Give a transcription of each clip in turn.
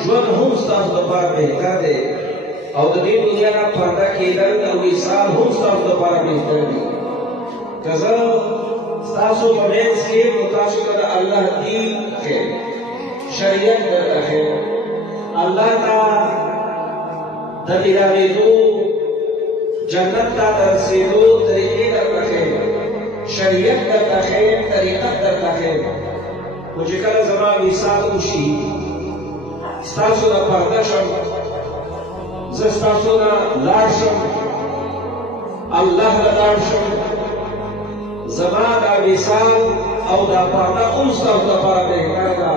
ژوند هم ستاسو لپاره بهتر دی او د دې دنیا نه پرده کېدل او وصال هم ستاسو لپاره بهتر دی که زه ستاسو په منځ کې نو تاسو ته د الله دین ښیم شریعت درته ښیم الله ته د تېرېدو جنت ته د رسېدو طریقې درته ښیم شریعت درته ښیم طریقت درته ښیم خو چې کله زما وصال وشي ستاسو نه پرده شم زه ستاسو نه لاړ شم الله له لاړ شم زما دا وصال او دا پرده هم ستاسو لپاره بهتره ده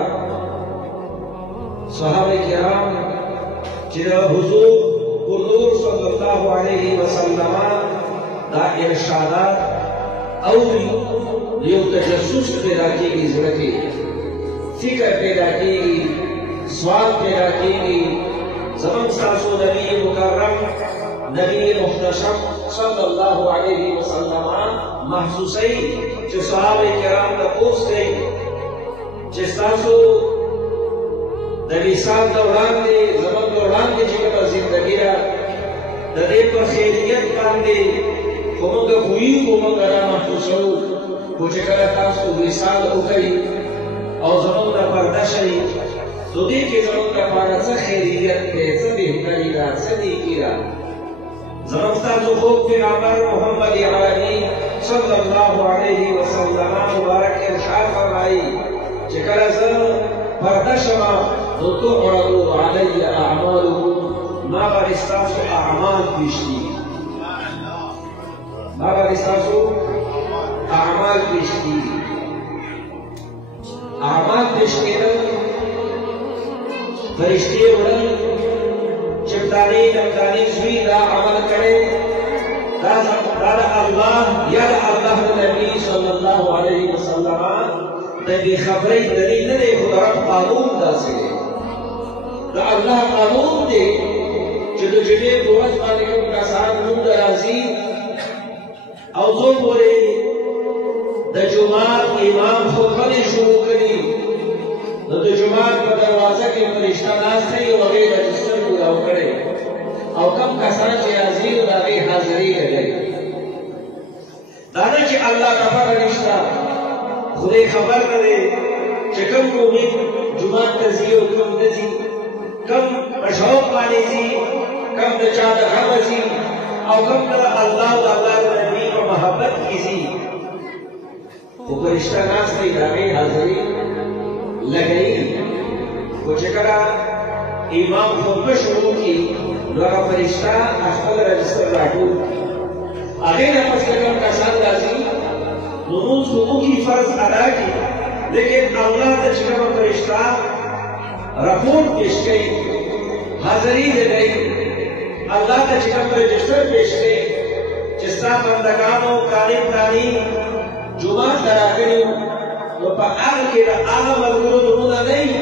صحابه کرام چې د حضور صلی الله علیه وسلم دا ارشادات اوري یو تجسس پیدا کېږي زړه کې فکر پیدا کېږي سوال پیدا کېږي زموږ ستاسو نبی مکرم نبی محتشم صلی الله علیه وسلم محسوسوي چې صحابه کرام تپوس کوي چې ستاسو د وصال د وړاندې زموږ د وړاندې چې کومه زندګي ده د دې په خیریت باندې خو موږ پوهېږو موږ را محسوسوو خو چې کله تاسو وصال وکړئ او زموږ نه پرده شئ نو دې کې زموږ لپاره څه خیریت دی څه بهتري ده څه نیکي ده زموږ ستاسو خوږ پیغمبر محمد عربي صلی الله علیه وسلم مبارک ارشاد فرمایي چې کله زه پرده شم نو تعرض علی اعمالکم ما باندې ستاسو اعمال پیش کېږي ما باندې ستاسو اعمال پیش کېږي اعمال پیش کېدل فرشتے وڑل چمدانی نمدانی زوی دا عمل کرے دا اللہ یا اللہ نبی صلی اللہ علیہ وسلم نبی خبری دلیل دے خدا رب قانون دا سکے دا اللہ قانون دے چلو جبے دورت مالکم کسان نون درازی او زو بولے دا جماعت امام خطبہ شروع کری نو د جماعت په دروازه کې فرشته ناسته وي او هغې د سترګو راو کړی او کم کسان چې راځي نو د هغې حاضري لګوي دا نه چې الله خبره نشته خدای خبر نه دی چې کوم مؤمن جماعت ته ځي او کوم نه ځي کوم په شوق باندې ځي کوم د چا د غمه ځي او کوم د الله او د الله د نبي په محبت کې ځي خو فرشته ناسته وي د هغې حاضري لګئی خو چې کله امام خطبه شروع کړي نو هغه فرشته خپل رجسټر راټول کړي هغې نه پس کوم کسان راځي نو لمونځ خو وکړي فرض ادا کړي لیکن الله ته چې کومه فرشته رپورټ پیش کوي حاضري لګوي الله ته چې کوم رجسټر پیش کوي چې ستا بندګانو پراني جومات ته راغلي نو په هغه کې د هغه ملګرو نومونه نه وي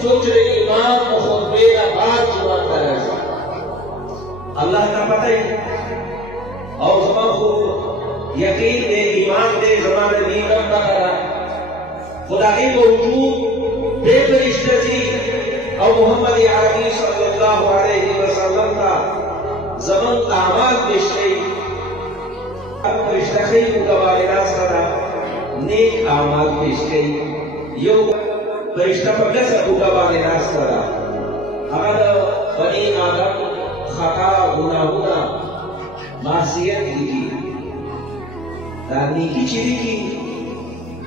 څوک چې د امام په خطبې نه بعد جومات ته راځي الله ته پته وي او زما خو یقین دی ایمان دی زما د دین هم دغه ده خو د هغې باوجود دې فرشته ځي او محمد عربي صلی الله علیه وسلم ته زموږ اعمال پیش کوي هغه فرشته ښایي موږ باندې ناسته ده نیک اعمال پیش کړي یو فرشته په ګسه اوږه باندې ناسته ده هغه د بني آدم خطا ګناهونه معصیت لیکي دا نیکي چې لیکي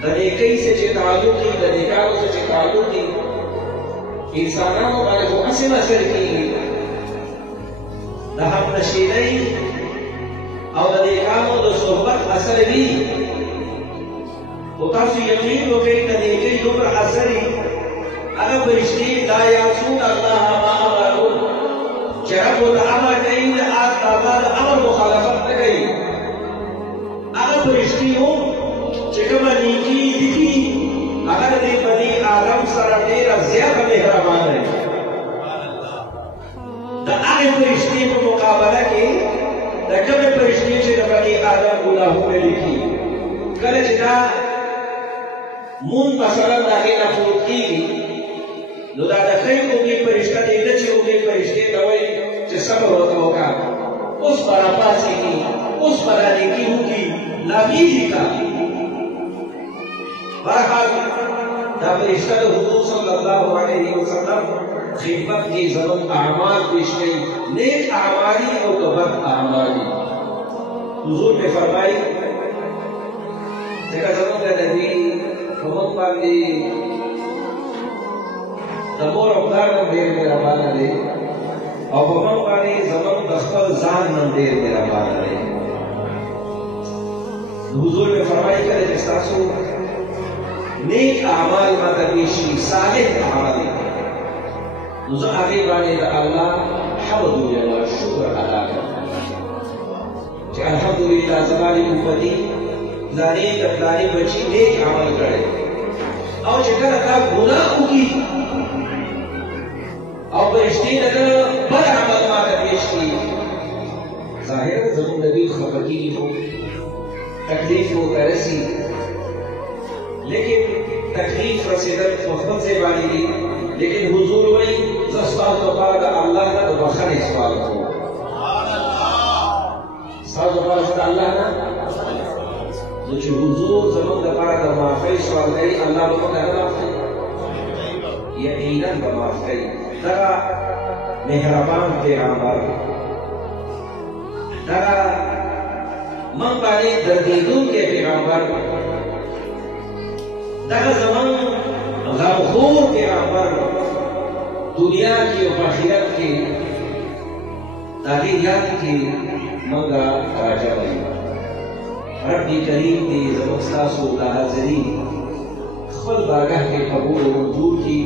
د نیکۍ سره چې تعلق دي د نیکانو سره چې تعلق دي انسانانو باندې خو هسې اثر کېږي د همنشینۍ او د نیکانو د صحبت اثر وي خو تاسو یقین وکړئ د نیکۍ دومره اثر وي هغه فرشتې لا یعصون الله ما امرهم چې رب ورته امر کوي د الله د امر مخالفت نه کوي هغه فرشتې هم چې کومه نیکي لیکي هغه د بني آدم سره ډېره زیاته مهربانه وي د دا هغه فرشتي په مقابله کې د کومې فرشتي چې د بني آدم ګناهونه لیکي کله چې دا مون مثلا د هغې نه فوت کېږي نو دا د ښې اوږې فرشته دی نه چې اوږې فرشتې ته وایي چې صبر ورته وکړه اوس به راپاڅېږي اوس به دا نیکي وکړي نامیږي کا بهرحال دا فرشته د حضور صلی الله علیه وسلم خدمت کی زمن اعمال پیش گئی نیک اعمالی اور بد اعمالی حضور نے فرمائی جگہ زمن کا نبی ہمم باندې د مور او پلار نن ډېر مهربانه دی او په موږ باندې زمن د خپل ځان نن ډېر مهربانه دی حضور نے فرمائی کړه چې تاسو نیک اعمال ماته پیش شي صالح اعمال نو زه هغې باندې د الله حمد ویل شکر ادا کړم چې الحمدلله زما د امتي پلانې د پلانې بچي نیک عمل کړی او چې کله تا ګناه وکړي او فرشتې د ده بد عمل ماته پیش کړي ظاهر زموږ نبي خفه کېږي خو تکلیف ورته رسي لیکن تکلیف رسېدل په خپل ځای باندې دي لیکن حضور وایي زه ستاسو لپاره د الله نه د بخښنې سوال کوم ستاسو لپاره چې د الله نه نو چې حضور زموږ لپاره د معافۍ سوال کوي الله به موږ نه معاف کوي یقینا به معاف کوي دغه مهربان پیغمبر دغه موږ باندې دردېدونکی پیغمبر دغه زموږ غمخور پیغمبر دنیا کی اور آخرت کی تاریخ کی منگا راجا بھائی رب کریم کی زمستہ سو حاضری خپل بارگاہ کے قبول و منظور کی